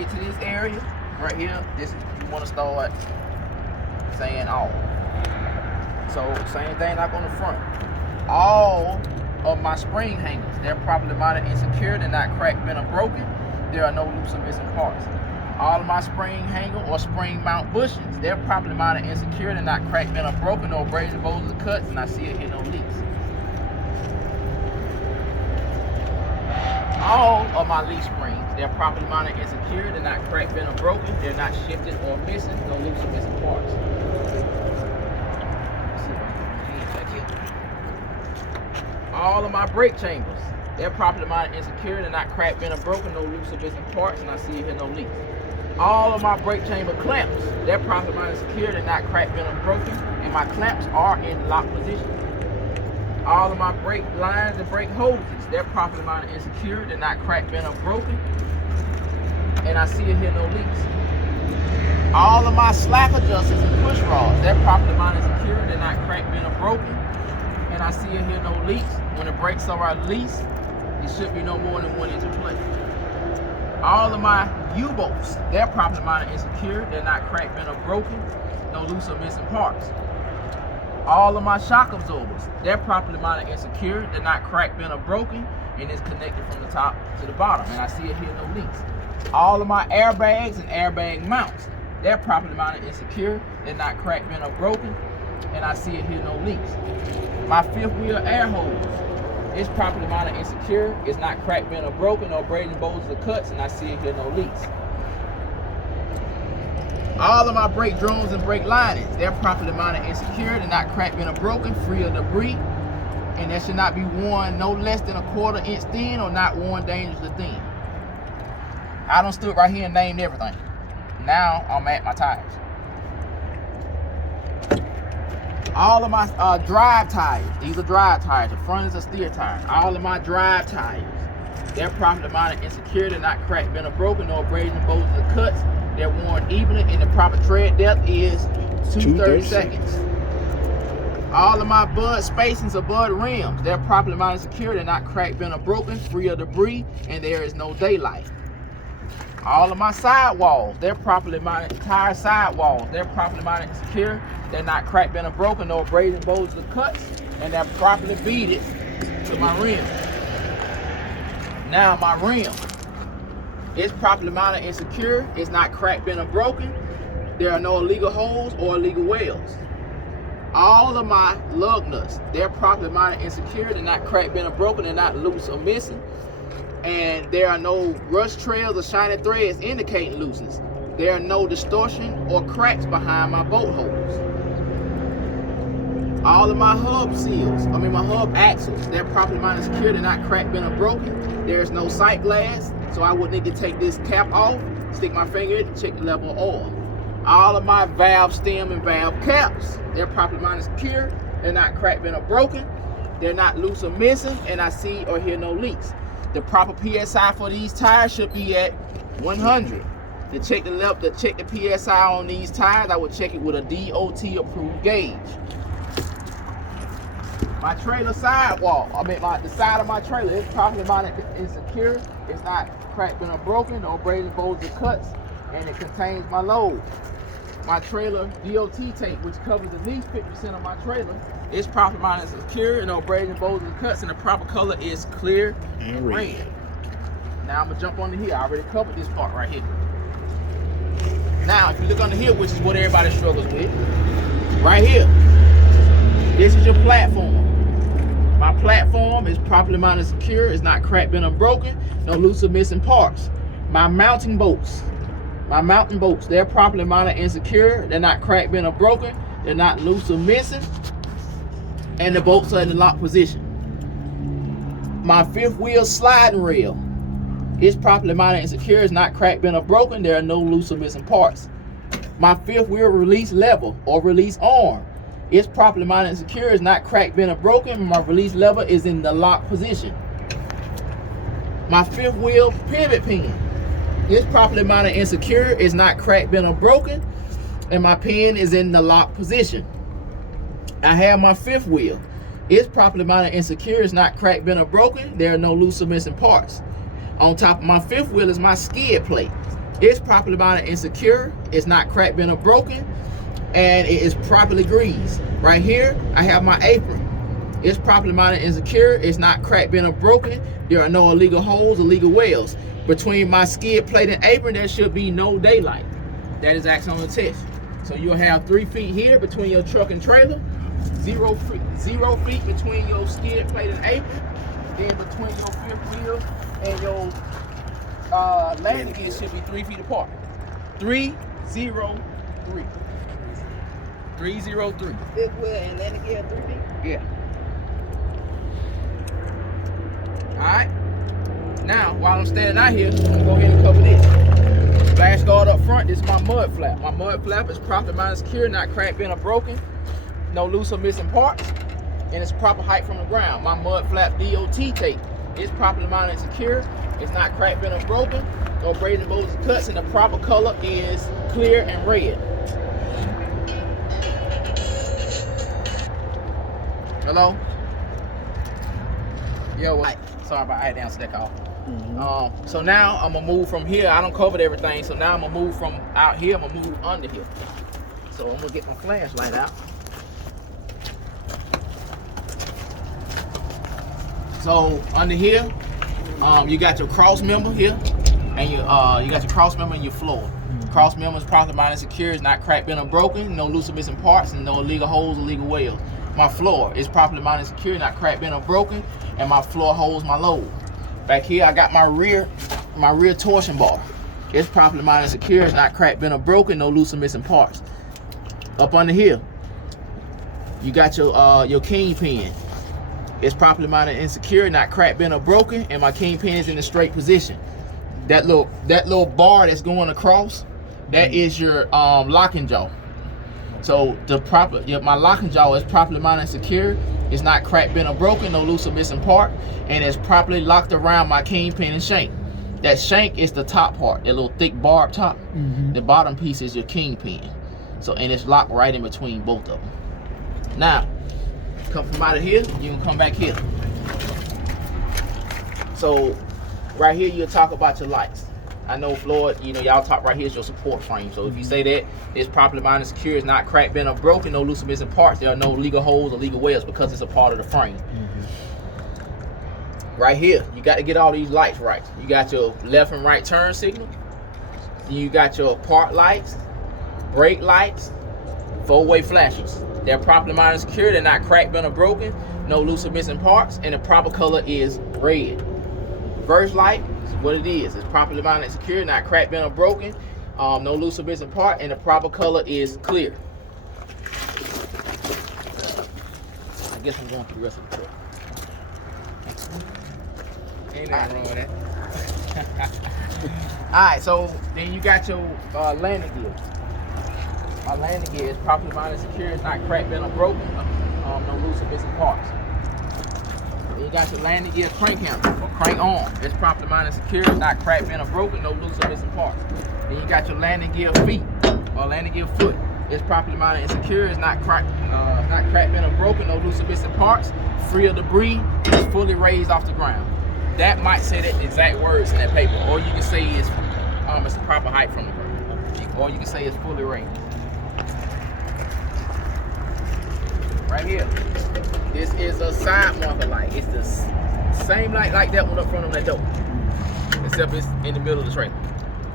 get to this area right here, this you want to start saying all. So same thing like on the front. All of my spring hangers, they're properly mounted and secured and not cracked, bent, or broken. There are no loose or missing parts. All of my spring hanger or spring mount bushings, they're properly mounted and secured and not cracked, bent, or broken, no abrasions, bowls, or cuts, and I see it here, no leaks. All of my leaf springs, they're properly mounted and secured, they're not cracked, bent, or broken, they're not shifted or missing, no loose or missing parts. All of my brake chambers, they're properly mounted and secured, they're not cracked, bent, or broken, no loose or missing parts, and I see it here, no leaks. All of my brake chamber clamps, they're properly mounted and secured, they're not cracked, bent, or broken, and my clamps are in lock position. All of my brake lines and brake hoses, they're properly mounted and secured, they're not cracked, bent, or broken, and I see it here, no leaks. All of my slack adjusters and push rods, they're properly mounted and secured, they're not cracked, bent, or broken, and I see it here, no leaks. When the brakes are released, it should be no more than 1 inch of play. All of my U-bolts, they're properly mounted and secured, they're not cracked, bent, or broken, no loose or missing parts. All of my shock absorbers, they're properly mounted and secured, they're not cracked, bent, or broken, and it's connected from the top to the bottom, and I see it here, no leaks. All of my airbags and airbag mounts, they're properly mounted and secured, they're not cracked, bent, or broken, and I see it here, no leaks. My fifth wheel air hose, it's properly mounted and secure, it's not cracked, bent, or broken, no abrasions, bowls, or cuts, and I see it here, no leaks. All of my brake drums and brake linings, they're properly mounted and secured, they're not cracked, bent, or broken, free of debris, and that should not be worn no less than 1/4 inch thin or not worn dangerously thin. I done stood right here and named everything. Now I'm at my tires. All of my drive tires, these are drive tires, the front is a steer tire. All of my drive tires, they're properly mounted and secured, they're not cracked, bent, or broken, no abrasions, bowls, or cuts. They're worn evenly, and the proper tread depth is 230 seconds. All of my bud spacings or bud rims, they're properly mounted and secured, they're not cracked, bent, or broken, free of debris, and there is no daylight. All of my sidewalls, they're properly mounted, tire sidewalls, they're properly mounted and secure, they're not cracked, bent, or broken, no abrasions, bowls, or cuts, and they're properly beaded to my rim. Now my rim, it's properly mounted and secure, it's not cracked, bent, or broken, there are no illegal holes or illegal wells. All of my lug nuts, they're properly mounted and secure, they're not cracked, bent, or broken, they're not loose or missing, and there are no rust trails or shiny threads indicating looseness. There are no distortion or cracks behind my bolt holes. All of my hub my hub axles, they're properly mounted and secure, they're not cracked, bent, or broken. There's no sight glass, so I would need to take this cap off, stick my finger in it, check the level of oil. All of my valve stem and valve caps, they're properly mounted and secure, they're not cracked, bent, or broken, they're not loose or missing, and I see or hear no leaks. The proper PSI for these tires should be at 100. To check the PSI on these tires, I would check it with a DOT approved gauge. My trailer sidewall, the side of my trailer, is properly mounted and secure. It's not cracked, bent, or broken, no abrasions, bowls, or cuts, and it contains my load. My trailer DOT tape, which covers at least 50% of my trailer, is properly mounted and secure, no abrasions, bowls, or cuts, and the proper color is clear and red. Now I'm gonna jump under here. I already covered this part right here. Now, if you look under here, which is what everybody struggles with, right here, this is your platform. My platform is properly mounted and secure. It's not cracked, bent, or broken. No loose or missing parts. My mounting bolts, they're properly mounted and secure. They're not cracked, bent, or broken. They're not loose or missing. And the bolts are in the lock position. My fifth wheel sliding rail is properly mounted and secure. It's not cracked, bent, or broken. There are no loose or missing parts. My fifth wheel release lever or release arm, it's properly mounted and secure. It's not cracked, bent, or broken. My release lever is in the lock position. My fifth wheel pivot pin, it's properly mounted and secure. It's not cracked, bent, or broken. And my pin is in the lock position. I have my fifth wheel. It's properly mounted and secure. It's not cracked, bent, or broken. There are no loose or missing parts. On top of my fifth wheel is my skid plate. It's properly mounted and secure. It's not cracked, bent, or broken, and it is properly greased. Right here, I have my apron. It's properly mounted and secure. It's not cracked, bent, or broken. There are no illegal holes, illegal welds. Between my skid plate and apron, there should be no daylight. That is actually on the test. So you'll have 3 feet here between your truck and trailer, 0 feet between your skid plate and apron, then between your fifth wheel and your landing gear should be 3 feet apart. 303. 303. Fifth wheel and landing gear 3 feet? Yeah. Alright. Now, while I'm standing out here, I'm gonna go ahead and cover this. Splash guard up front, this is my mud flap. My mud flap is properly mounted, secure, not cracked, bent, or broken. No loose or missing parts. And it's proper height from the ground. My mud flap DOT tape is properly mounted and secure. It's not cracked, bent, or broken. No braiding, bows, or cuts, and the proper color is clear and red. Hello? Yo, what? Sorry about I down that call. So now I'm gonna move from here. I don't covered everything, so now I'm gonna move from out here. I'm gonna move under here. So I'm gonna get my flashlight out. So under here, you got your cross member here, and you got your cross member and your floor. Cross member is properly mounted and secure. It's not cracked, bent, or broken. No loose or missing parts, and no illegal holes, illegal welds. My floor is properly mounted and secure, not cracked, bent, or broken, and my floor holds my load. Back here, I got my rear torsion bar. It's properly mounted and secure. It's not cracked, bent, or broken. No loose or missing parts. Up under here, you got your kingpin. It's properly mounted and secure, not cracked, bent, or broken, and my kingpin is in a straight position. That little bar that's going across, that is your locking jaw. So my locking jaw is properly mounted and secure. It's not cracked, bent, or broken, no loose or missing part, and it's properly locked around my kingpin and shank. That shank is the top part, that little thick barb top. The bottom piece is your kingpin. So, and it's locked right in between both of them. Now, come from out of here, you can come back here. So, right here, you'll talk about your lights. I know Floyd, y'all talk right here is your support frame. So if you say that it's properly mounted and secure, it's not cracked, bent, or broken, no loose or missing parts, there are no legal holes or legal welds because it's a part of the frame. Right here, you got to get all these lights right. You got your left and right turn signal. You got your park lights, brake lights, four-way flashers. They're properly mounted and secure, they're not cracked, bent, or broken, no loose or missing parts, and the proper color is red. Reverse light, what it is. It's properly mounted and secure, not cracked, bent, or broken, no loose or missing part, and the proper color is clear. I guess I'm going through the rest of the truck. Ain't nothing wrong with that. Alright, so then you got your landing gear. My landing gear is properly mounted and secure, it's not cracked, bent, or broken, no loose or missing parts. You got your landing gear crank handle or crank arm. It's properly mounted and secure, not cracked, bent, or broken, no loose or missing parts. Then you got your landing gear feet or landing gear foot. It's properly mounted and secure. It's not cracked, bent, or broken, no loose or missing parts. Free of debris. It's fully raised off the ground. That might say the exact words in that paper, or you can say it's the proper height from the ground, or you can say it's fully raised. Right here. This is a side marker light. It's the same light like that one up front of that door, except it's in the middle of the trailer.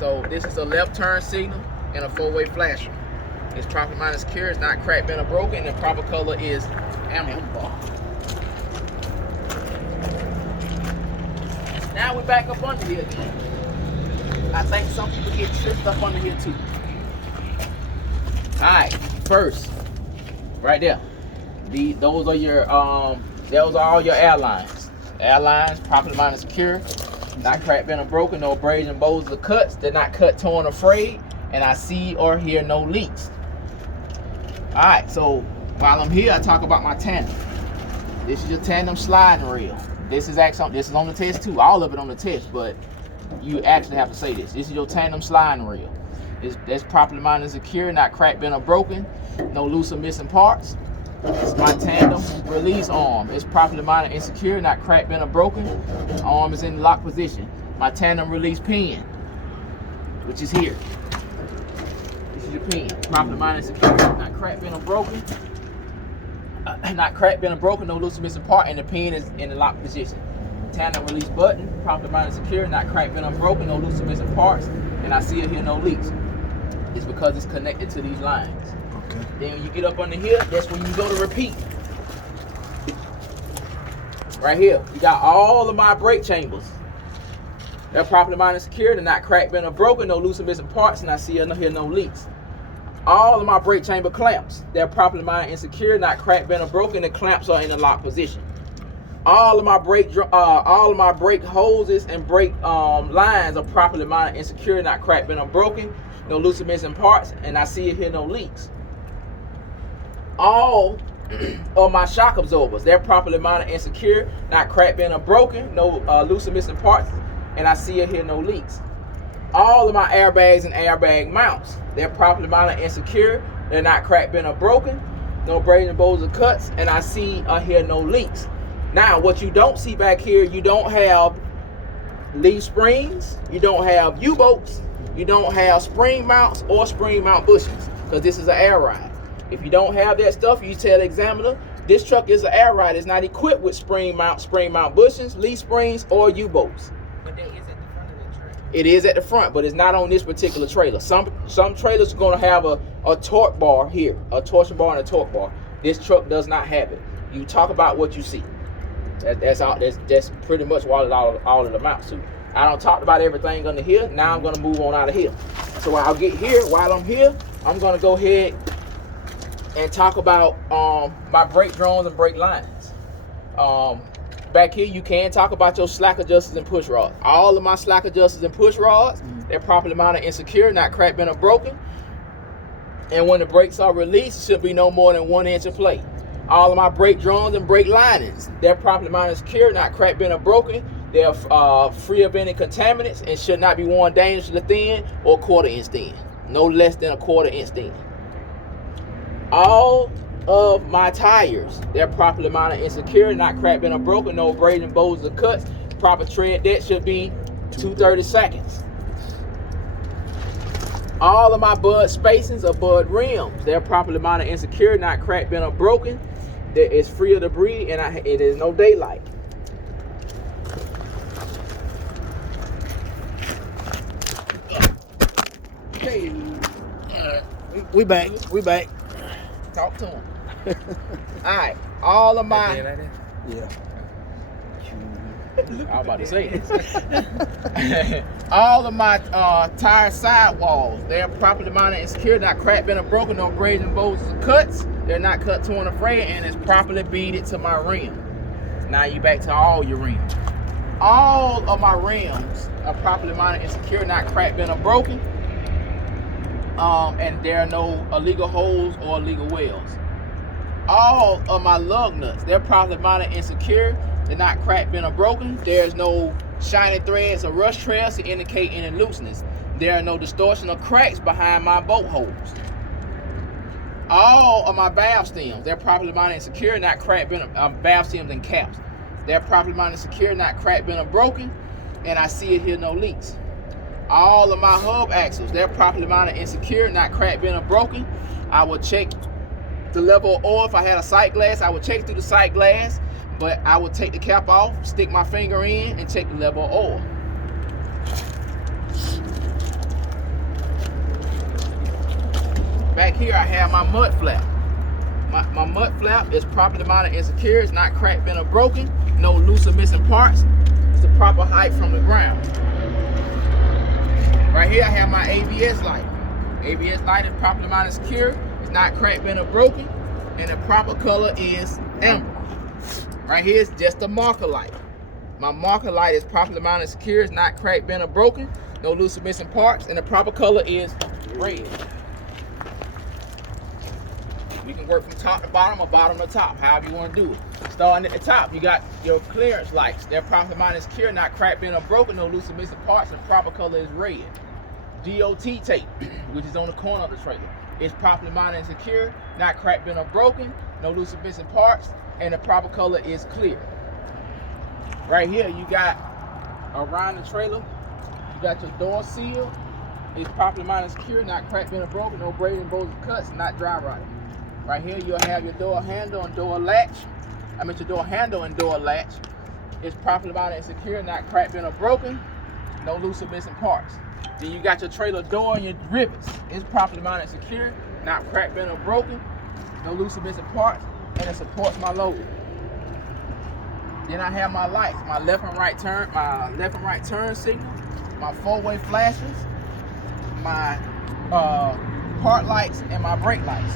So this is a left turn signal and a four-way flasher. It's properly mounted and secure. It's not cracked, bent, or broken. And the proper color is amber. Now we're back up under here again. I think some people get tripped up under here too. All right, first, right there. Those are all your airlines. Airlines, properly mounted and secure, not cracked, bent, or broken, no abrasion, bows, or cuts. They're not cut, torn, or frayed, and I see or hear no leaks. All right, so while I'm here, I talk about my tandem. This is your tandem sliding rail. This is on the test too. All of it on the test, but you actually have to say this. This is your tandem sliding rail. That's properly mounted and secure, not cracked, bent, or broken, no loose or missing parts. It's my tandem release arm. It's properly mounted and secure, not cracked, bent, or broken. Arm is in lock position. My tandem release pin. which is here. This is your pin, properly mounted and secure, not cracked, bent, or broken. Not cracked, bent, or broken, no loose or missing part, and the pin is in the lock position. Tandem release button, properly mounted and secure, not cracked, bent, or broken, no loose or missing parts, and I see it here, no leaks. It's because it's connected to these lines. Okay. Then when you get up under here, that's when you go to repeat. Right here, you got all of my brake chambers. They're properly mounted and secured, and not cracked, bent, or broken, no loose or missing parts, and I see here no leaks. All of my brake chamber clamps, they're properly mounted and secured, not cracked, bent, or broken, the clamps are in the lock position. All of my brake hoses and brake lines are properly mounted and secured, not cracked, bent, or broken, no loose or missing parts, and I see it here, no leaks. All of my shock absorbers, they're properly mounted and secure, not cracked, bent, or broken, no loose or missing parts, and I see it here, no leaks. All of my airbags and airbag mounts, they're properly mounted and secure, they're not cracked, bent, or broken, no braiding, bolts, or cuts, and I see here no leaks. Now, what you don't see back here, you don't have leaf springs, you don't have U-bolts, you don't have spring mounts or spring mount bushings, because this is an air ride. If you don't have that stuff, you tell the examiner, this truck is an air ride. It's not equipped with spring mount bushings, leaf springs, or U-bolts. But that is at the front of the trailer. It is at the front, but it's not on this particular trailer. Some trailers are going to have a torque bar here, a torsion bar and a torque bar. This truck does not have it. You talk about what you see. That's all. That's pretty much what all of the mounts to. I don't talk about everything under here. Now I'm going to move on out of here. So while I get here, while I'm here, I'm going to go ahead and talk about my brake drones and brake lines. Back here, you can talk about your slack adjusters and push rods. All of my slack adjusters and push rods, they're properly mounted and secure, not cracked, bent, or broken. And when the brakes are released, it should be no more than 1 inch of play. All of my brake drones and brake linings, they're properly mounted and secure, not cracked, bent, or broken. They're free of any contaminants and should not be worn dangerously thin or 1/4 inch thin. No less than a 1/4 inch thin. All of my tires, they're properly mounted and secure, not cracked, bent, or broken, no braiding, bolts, or cuts. Proper tread depth should be 230 seconds. All of my bud spacings or bud rims, they're properly mounted and secure, not cracked, bent, or broken. That is free of debris, and it is no daylight. Okay, We back. We back. talk to him. All right, all of my. Yeah. I was about to say it. All of my tire sidewalls, they're properly mounted and secure, not cracked, bent, or broken, no braiding, bolts, or cuts. They're not cut, torn, or frayed, and it's properly beaded to my rim. Now you back to all your rims. All of my rims are properly mounted and secure, not cracked, bent, or broken. And there are no illegal holes or illegal wells. All of my lug nuts, they're properly mounted and secure. They're not cracked, bent, or broken. There's no shiny threads or rust trails to indicate any looseness. There are no distortion or cracks behind my bolt holes. All of my valve stems, they're properly mounted and secure, not cracked, bent, valve stems and caps. They're properly mounted and secure, not cracked, bent, or broken. And I see it here, no leaks. All of my hub axles, they're properly mounted and secure, not cracked, bent, or broken. I will check the level of oil. If I had a sight glass, I would check through the sight glass, but I would take the cap off, stick my finger in, and check the level of oil. Back here, I have my mud flap. My mud flap is properly mounted and secure. It's not cracked, bent, or broken. No loose or missing parts. It's the proper height from the ground. Right here, I have my ABS light. ABS light is properly mounted and secure. It's not cracked, bent, or broken. And the proper color is amber. Right here is just a marker light. My marker light is properly mounted and secure. It's not cracked, bent, or broken. No loose or missing parts. And the proper color is red. We can work from top to bottom or bottom to top, however you want to do it. Starting at the top, you got your clearance lights. They're properly mounted and secure, not cracked, bent, or broken. No loose or missing parts. And the proper color is red. DOT tape, which is on the corner of the trailer, is properly mounted and secure, not cracked, bent, or broken. No loose or missing parts. And the proper color is clear. Right here, you got around the trailer, you got your door seal, is properly mounted and secure, not cracked, bent, or broken, no braiding, bolts, or cuts, not dry rotted. Right here, you'll have your door handle and door latch. Your door handle and door latch. It's properly mounted and secure, not cracked, bent, or broken, no loose or missing parts. Then you got your trailer door and your rivets. It's properly mounted and secure, not cracked, bent, or broken, no loose or missing parts, and it supports my load. Then I have my lights, my left and right turn signal, my four-way flashers, my park lights, and my brake lights.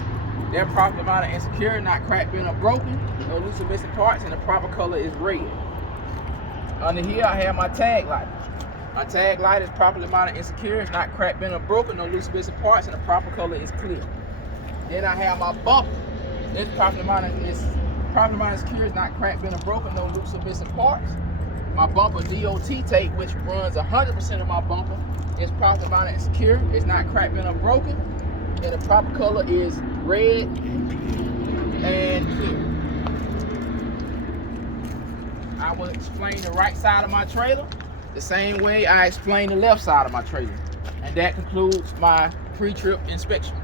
They're properly mounted and secure, not cracked, bent, or broken, no loose or missing parts, and the proper color is red. Under here, I have my tag light. My tag light is properly mounted and secure, it's not cracked, bent, or broken, no loose or missing parts, and the proper color is clear. Then I have my bumper. It's properly mounted and secure, it's not cracked, bent, or broken, no loose or missing parts. My bumper DOT tape, which runs 100% of my bumper, is properly mounted and secure, it's not cracked, bent, or broken, and the proper color is red and clear. I will explain the right side of my trailer the same way I explain the left side of my trailer. And that concludes my pre-trip inspection.